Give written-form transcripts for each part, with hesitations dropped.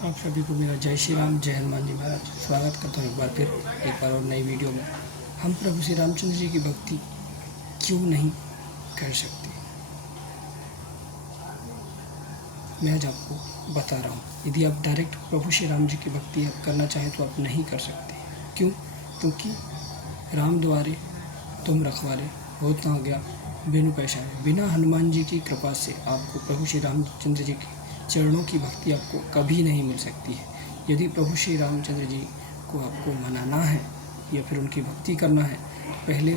आप सभी को मेरा जय श्री राम, जय हनुमान जी महाराज। स्वागत करता हूँ एक बार और नई वीडियो में। हम प्रभु श्री रामचंद्र जी की भक्ति क्यों नहीं कर सकते, मैं आज आपको बता रहा हूँ। यदि आप डायरेक्ट प्रभु श्री राम जी की भक्ति करना चाहें तो आप नहीं कर सकते। क्यों? क्योंकि राम द्वारे तुम रखवारे होत ना गया बिनु पैसारे। बिना हनुमान जी की कृपा से आपको प्रभु श्री रामचंद्र जी की चरणों की भक्ति आपको कभी नहीं मिल सकती है। यदि प्रभु श्री रामचंद्र जी को आपको मनाना है या फिर उनकी भक्ति करना है, पहले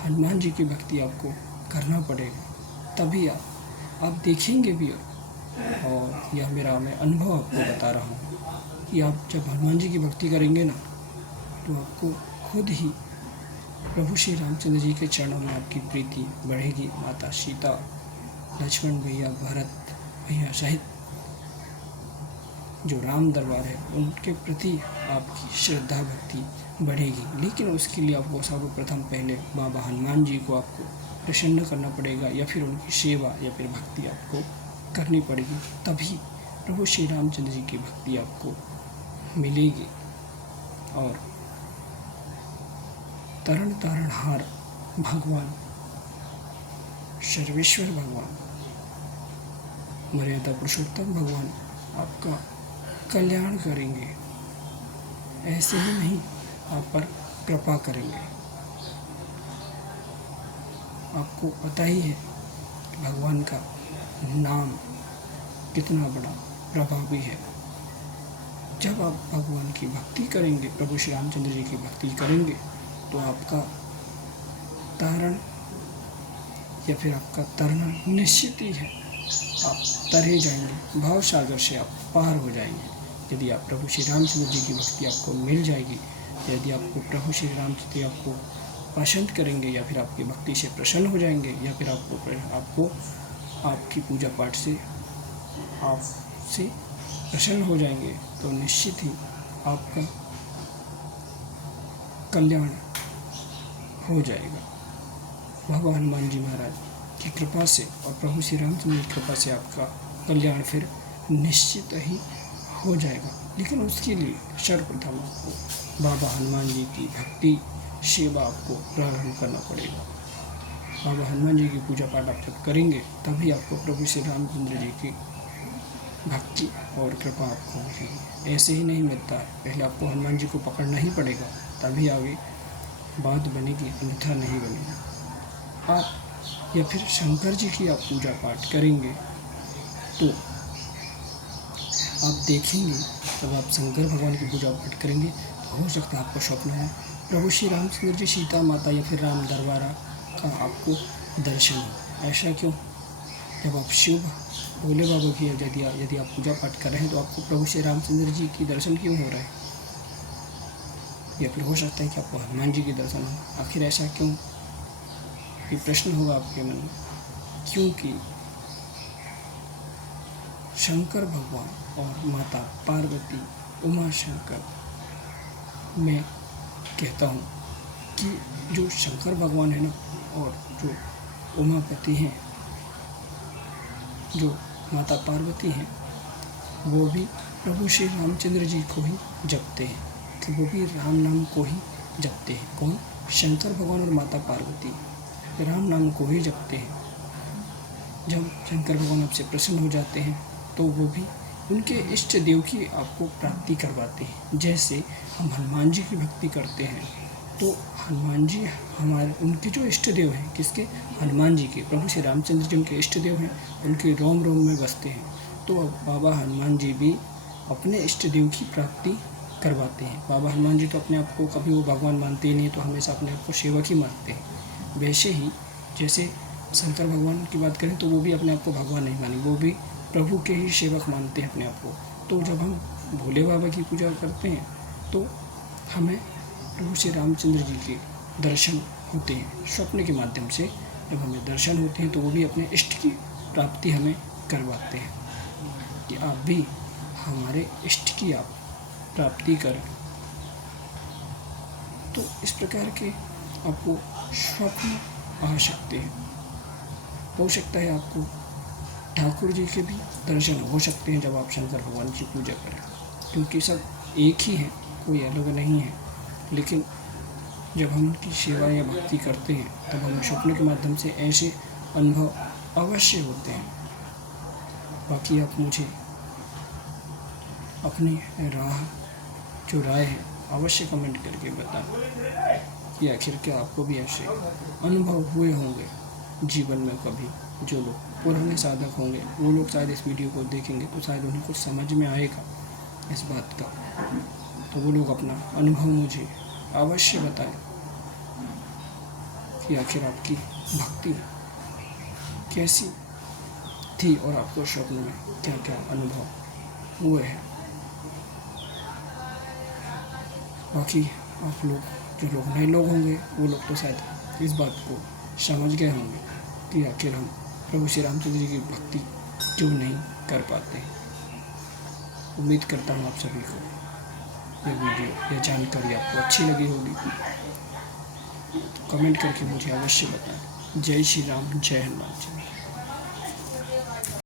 हनुमान जी की भक्ति आपको करना पड़ेगा, तभी आप देखेंगे भी। और यह मेरा मैं अनुभव आपको बता रहा हूँ कि आप जब हनुमान जी की भक्ति करेंगे ना, तो आपको खुद ही प्रभु श्री रामचंद्र जी के चरणों में आपकी प्रीति बढ़ेगी। माता सीता, लक्ष्मण भैया, भरत भैया सहित जो राम दरबार है, उनके प्रति आपकी श्रद्धा भक्ति बढ़ेगी। लेकिन उसके लिए आपको सर्वप्रथम पहले बाबा हनुमान जी को आपको प्रसन्न करना पड़ेगा, या फिर उनकी सेवा या फिर भक्ति आपको करनी पड़ेगी, तभी प्रभु श्री रामचंद्र जी की भक्ति आपको मिलेगी। और तरण तारणहार भगवान, सर्वेश्वर भगवान, मर्यादा पुरुषोत्तम भगवान आपका कल्याण करेंगे। ऐसे ही नहीं, आप पर कृपा करेंगे। आपको पता ही है भगवान का नाम कितना बड़ा प्रभावी है। जब आप भगवान की भक्ति करेंगे, प्रभु श्री रामचंद्र जी की भक्ति करेंगे, तो आपका तारण या फिर आपका तरना निश्चित ही है। आप तरे जाएंगे, भाव सागर से आप पार हो जाएंगे। यदि आप प्रभु श्री रामचंद्र जी की भक्ति आपको मिल जाएगी, यदि आपको प्रभु श्री रामचंद्र जी आपको पसंद करेंगे, या फिर आपकी भक्ति से प्रसन्न हो जाएंगे, या फिर आपको आपकी पूजा पाठ से आपसे प्रसन्न हो जाएंगे, तो निश्चित ही आपका कल्याण हो जाएगा। बाबा हनुमान जी महाराज की कृपा से और प्रभु श्री रामचंद्र की कृपा से आपका कल्याण फिर निश्चित ही हो जाएगा। लेकिन उसके लिए सर्वप्रथम आपको बाबा हनुमान जी की भक्ति सेवा आपको प्रारंभ करना पड़ेगा। बाबा हनुमान जी की पूजा पाठ आप जब करेंगे, तभी आपको प्रभु श्री रामचंद्र जी की भक्ति और कृपा आपको मिलेगी। ऐसे ही नहीं मिलता है, पहले आपको हनुमान जी को पकड़ना ही पड़ेगा, तभी आगे बात बनेगी, अन्यथा नहीं बनेगी। आप या फिर शंकर जी की आप पूजा पाठ करेंगे, तो आप देखेंगे, जब आप शंकर भगवान की पूजा पाठ करेंगे, तो हो सकता है आपको स्वप्न में प्रभु श्री रामचंद्र जी, सीता माता या फिर राम दरबारा का आपको दर्शन हो। ऐसा क्यों? जब आप शिव भोले बाबा की यदि आप पूजा पाठ कर रहे हैं, तो आपको प्रभु श्री रामचंद्र जी की दर्शन क्यों हो रहा है? या फिर हो सकता है कि आपको हनुमान जी की दर्शन हो। आखिर ऐसा क्यों? ये प्रश्न होगा आपके मन में। क्योंकि शंकर भगवान और माता पार्वती, उमा शंकर, मैं कहता हूँ कि जो शंकर भगवान है ना, और जो उमापति हैं, जो माता पार्वती हैं, वो भी प्रभु श्री रामचंद्र जी को ही जपते हैं, तो वो भी राम नाम को ही जपते हैं। कौन? शंकर भगवान और माता पार्वती राम नाम को ही जपते हैं। जब शंकर भगवान आपसे प्रसन्न हो जाते हैं, तो वो भी उनके इष्ट देव की आपको प्राप्ति करवाते हैं। जैसे हम हनुमान जी की भक्ति करते हैं, तो हनुमान जी हमारे उनके जो इष्ट देव हैं, किसके? हनुमान जी के। प्रभु श्री रामचंद्र जी उनके इष्ट देव हैं, उनके रोम रोम में बसते हैं। तो बाबा हनुमान जी भी अपने इष्ट देव की प्राप्ति करवाते हैं। बाबा हनुमान जी तो अपने आप को कभी वो भगवान मानते ही नहीं, तो हमेशा अपने आप को सेवक ही मानते हैं। वैसे ही जैसे शंकर भगवान की बात करें, तो वो भी अपने आप को भगवान नहीं माने, वो भी प्रभु के ही सेवक मानते हैं अपने आप को। तो जब हम भोले बाबा की पूजा करते हैं, तो हमें प्रभु श्री रामचंद्र जी के दर्शन होते हैं स्वप्न के माध्यम से। जब हमें दर्शन होते हैं, तो वो भी अपने इष्ट की प्राप्ति हमें करवाते हैं कि आप भी हमारे इष्ट की आप प्राप्ति करें। तो इस प्रकार के आपको स्वप्न आ सकते हैं। हो सकता है आपको ठाकुर जी के भी दर्शन हो सकते हैं जब आप शंकर भगवान की पूजा करें, क्योंकि सब एक ही हैं, कोई अलग नहीं है। लेकिन जब हम उनकी सेवा या भक्ति करते हैं तब हमें स्वप्न के माध्यम से ऐसे अनुभव अवश्य होते हैं। बाकी आप मुझे अपनी राह जो राय है अवश्य कमेंट करके बताएं कि आखिर क्या आपको भी ऐसे अनुभव हुए होंगे जीवन में कभी। जो लोग पुराने साधक होंगे वो लोग शायद इस वीडियो को देखेंगे तो शायद उन्हें कुछ समझ में आएगा इस बात का, तो वो लोग अपना अनुभव मुझे अवश्य बताएं कि आखिर आपकी भक्ति कैसी थी और आपको स्वप्न में क्या क्या अनुभव हुए हैं। बाकी आप लोग जो लोग नए लोग होंगे वो लोग तो शायद इस बात को समझ गए होंगे कि आखिर हम प्रभु श्री रामचंद्र जी की भक्ति क्यों नहीं कर पाते। उम्मीद करता हूँ आप सभी को ये वीडियो या जानकारी आपको अच्छी लगी होगी, तो कमेंट करके मुझे अवश्य बताएं। जय श्री राम, जय हनुमान जी।